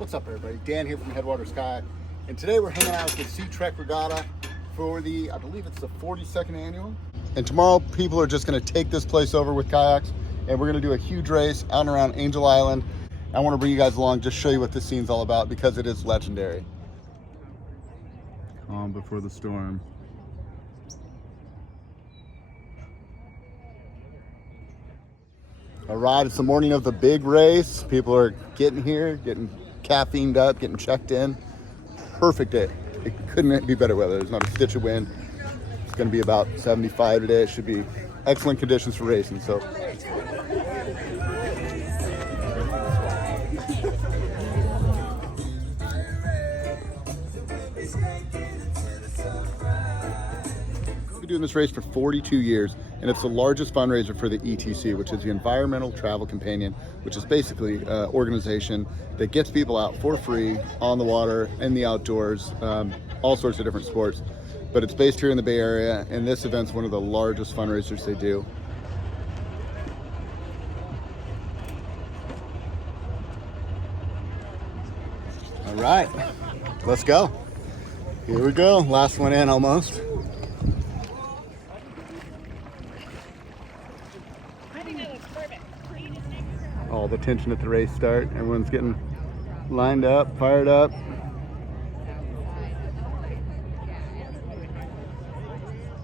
What's up, everybody? Dan here from Headwaters Kayak, and today we're hanging out at the Sea Trek Regatta for the, I believe it's the 42nd annual. And tomorrow people are just going to take this place over with kayaks, and we're going to do a huge race out and around Angel Island. I want to bring you guys along, just show you what this scene's all about, because it is legendary. Calm before the storm. All right, it's the morning of the big race. People are getting here, getting caffeined up, getting checked in. Perfect day. It couldn't be better weather. There's not a stitch of wind. It's going to be about 75 today. It should be excellent conditions for racing. So. We've been doing this race for 42 years. And it's the largest fundraiser for the ETC, which is the Environmental Travel Companion, which is basically an organization that gets people out for free on the water, in the outdoors, all sorts of different sports. But it's based here in the Bay Area, and this event's one of the largest fundraisers they do. All right, let's go. Here we go, last one in almost. All the tension at the race start. Everyone's getting lined up, fired up.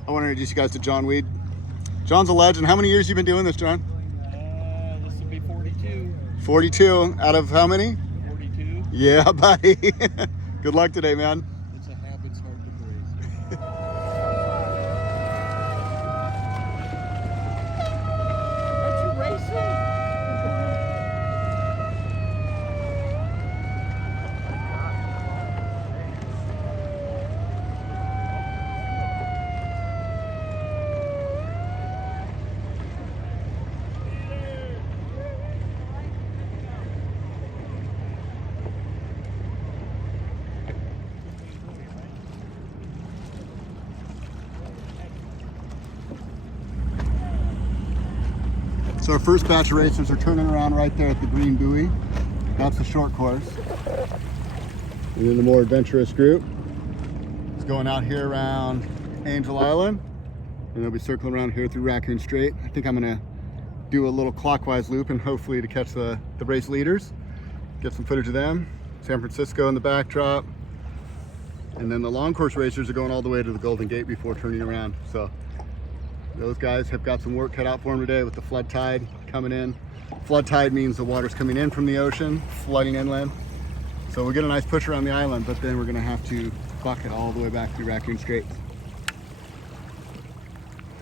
I want to introduce you guys to John Weed. John's a legend. How many years you been doing this, John? This will be 42. 42 out of how many? 42. Yeah, buddy. Good luck today, man. It's a habit, it's hard to break. Aren't you racing? So our first batch of racers are turning around right there at the green buoy. That's the short course. And then the more adventurous group is going out here around Angel Island. And they'll be circling around here through Raccoon Strait. I think I'm gonna do a little clockwise loop and hopefully to catch the race leaders. Get some footage of them. San Francisco in the backdrop. And then the long course racers are going all the way to the Golden Gate before turning around. So those guys have got some work cut out for them today with the flood tide coming in. Flood tide means the water's coming in from the ocean, flooding inland. So we'll get a nice push around the island, but then we're gonna have to bucket all the way back through Raccoon Strait.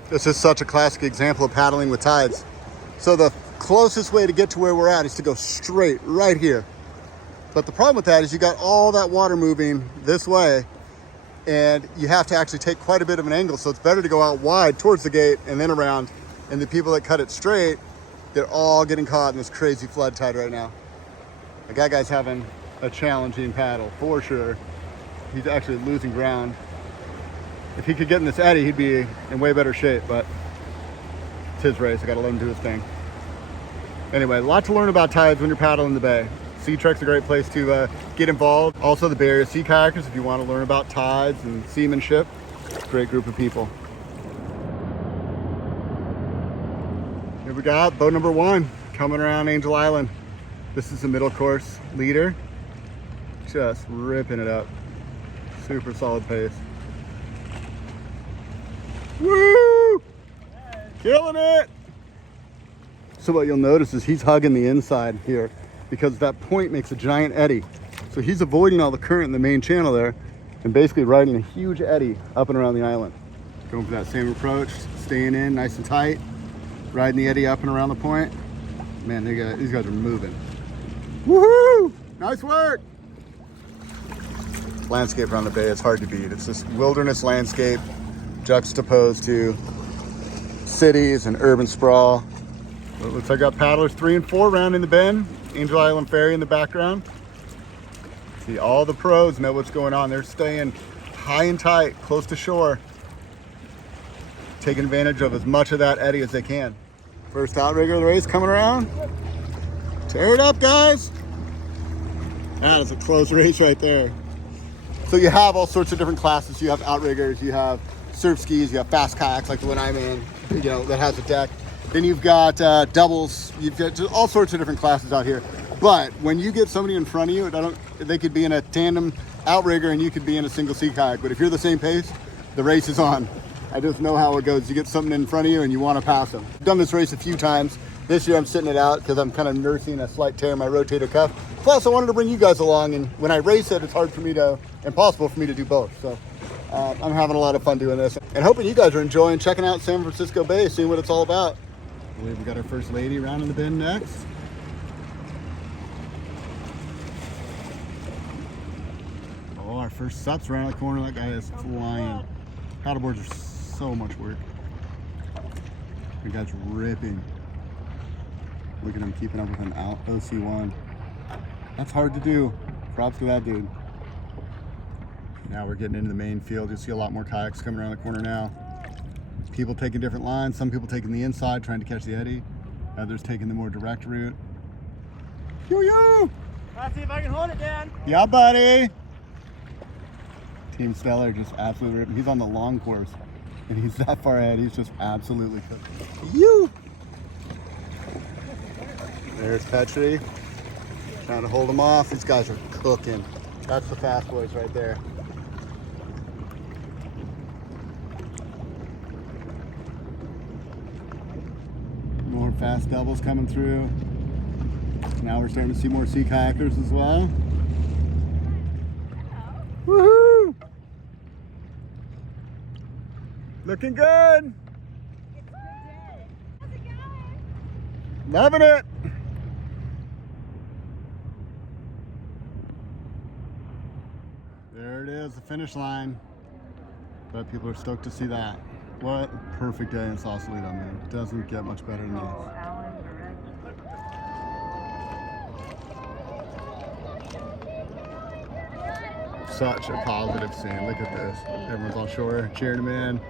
This is such a classic example of paddling with tides. So the closest way to get to where we're at is to go straight right here. But the problem with that is you got all that water moving this way, and you have to actually take quite a bit of an angle. So it's better to go out wide towards the gate and then around. And the people that cut it straight, they're all getting caught in this crazy flood tide right now. The guy's having a challenging paddle for sure. He's actually losing ground. If he could get in this eddy, he'd be in way better shape, but it's his race. I gotta let him do his thing. Anyway, a lot to learn about tides when you're paddling the bay. Sea Trek's a great place to get involved. Also the Bay Area Sea Kayakers, if you want to learn about tides and seamanship. Great group of people. Here we got boat number 1 coming around Angel Island. This is the middle course leader. Just ripping it up. Super solid pace. Woo! Killing it! So what you'll notice is he's hugging the inside here, because that point makes a giant eddy. So he's avoiding all the current in the main channel there and basically riding a huge eddy up and around the island. Going for that same approach, staying in nice and tight, riding the eddy up and around the point. Man, these guys are moving. Woohoo! Nice work! Landscape around the bay is hard to beat. It's this wilderness landscape juxtaposed to cities and urban sprawl. It looks like I got paddlers 3 and 4 rounding the bend. Angel Island Ferry in the background. See, all the pros know what's going on. They're staying high and tight, close to shore, taking advantage of as much of that eddy as they can. First outrigger of the race coming around. Tear it up, guys. That is a close race right there. So you have all sorts of different classes. You have outriggers, you have surf skis, you have fast kayaks like the one I'm in, you know, that has a deck. Then you've got doubles. You've got just all sorts of different classes out here. But when you get somebody in front of you, they could be in a tandem outrigger and you could be in a single sea kayak. But if you're the same pace, the race is on. I just know how it goes. You get something in front of you and you want to pass them. I've done this race a few times. This year I'm sitting it out because I'm kind of nursing a slight tear in my rotator cuff. Plus I wanted to bring you guys along, and when I race it, it's impossible for me to do both. So I'm having a lot of fun doing this and hoping you guys are enjoying checking out San Francisco Bay, seeing what it's all about. I believe we got our first lady around in the bend next. Oh, our first sup's around the corner. That guy is flying. Paddleboards are so much work. The guy's ripping. Look at him keeping up with an OC1. That's hard to do. Props to that dude. Now we're getting into the main field. You'll see a lot more kayaks coming around the corner now. People taking different lines. Some people taking the inside, trying to catch the eddy. Others taking the more direct route. Yo-yo! Let's see if I can hold it, Dan. Yeah, buddy. Team Stellar just absolutely ripping. He's on the long course, and he's that far ahead. He's just absolutely cooking. You! There's Petrie. Trying to hold him off. These guys are cooking. That's the fast boys right there. More fast doubles coming through. Now we're starting to see more sea kayakers as well. Woohoo! Looking good. How's it going? Loving it. There it is, the finish line. Bet people are stoked to see that. What a perfect day in Sausalito, man. Doesn't get much better than this. Such a positive scene. Look at this. Everyone's on shore cheering him in.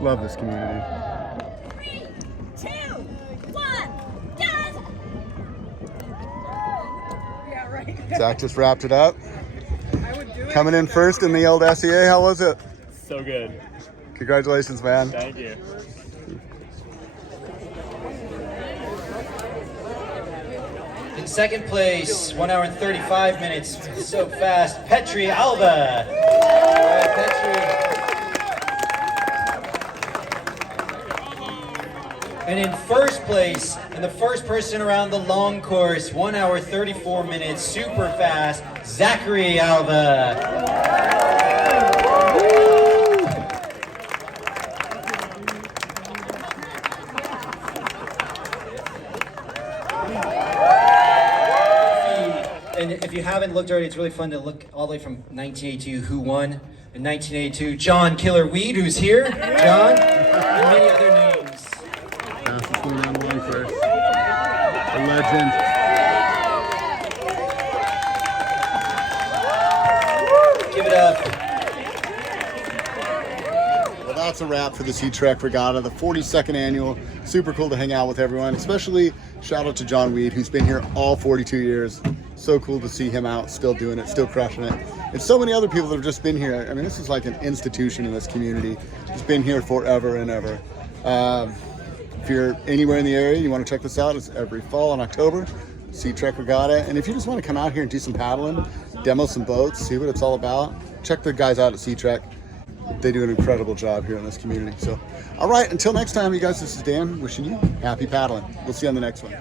Love this community. 3, 2, 1, done! Yeah, right. Zach just wrapped it up. Coming in first in the old SEA. How was it? So good. Congratulations, man. Thank you. In second place, 1 hour and 35 minutes, so fast, Petrie Alba. All right, Petrie. And in first place, and the first person around the long course, 1 hour 34 minutes, super fast, Zachary Alba. And if you haven't looked already, it's really fun to look all the way from 1982, who won in 1982. John Killer Weed, who's here. John, and many other names. Fastest one around the line first. A legend. Give it up. Well, that's a wrap for the Sea Trek Regatta, the 42nd annual. Super cool to hang out with everyone, especially shout out to John Weed, who's been here all 42 years. So cool to see him out, still doing it, still crushing it. And so many other people that have just been here. I mean, this is like an institution in this community. It's been here forever and ever. If you're anywhere in the area, you want to check this out, it's every fall in October, Sea Trek Regatta. And if you just want to come out here and do some paddling, demo some boats, see what it's all about, check the guys out at Sea Trek. They do an incredible job here in this community. So, all right, until next time, you guys, this is Dan wishing you happy paddling. We'll see you on the next one.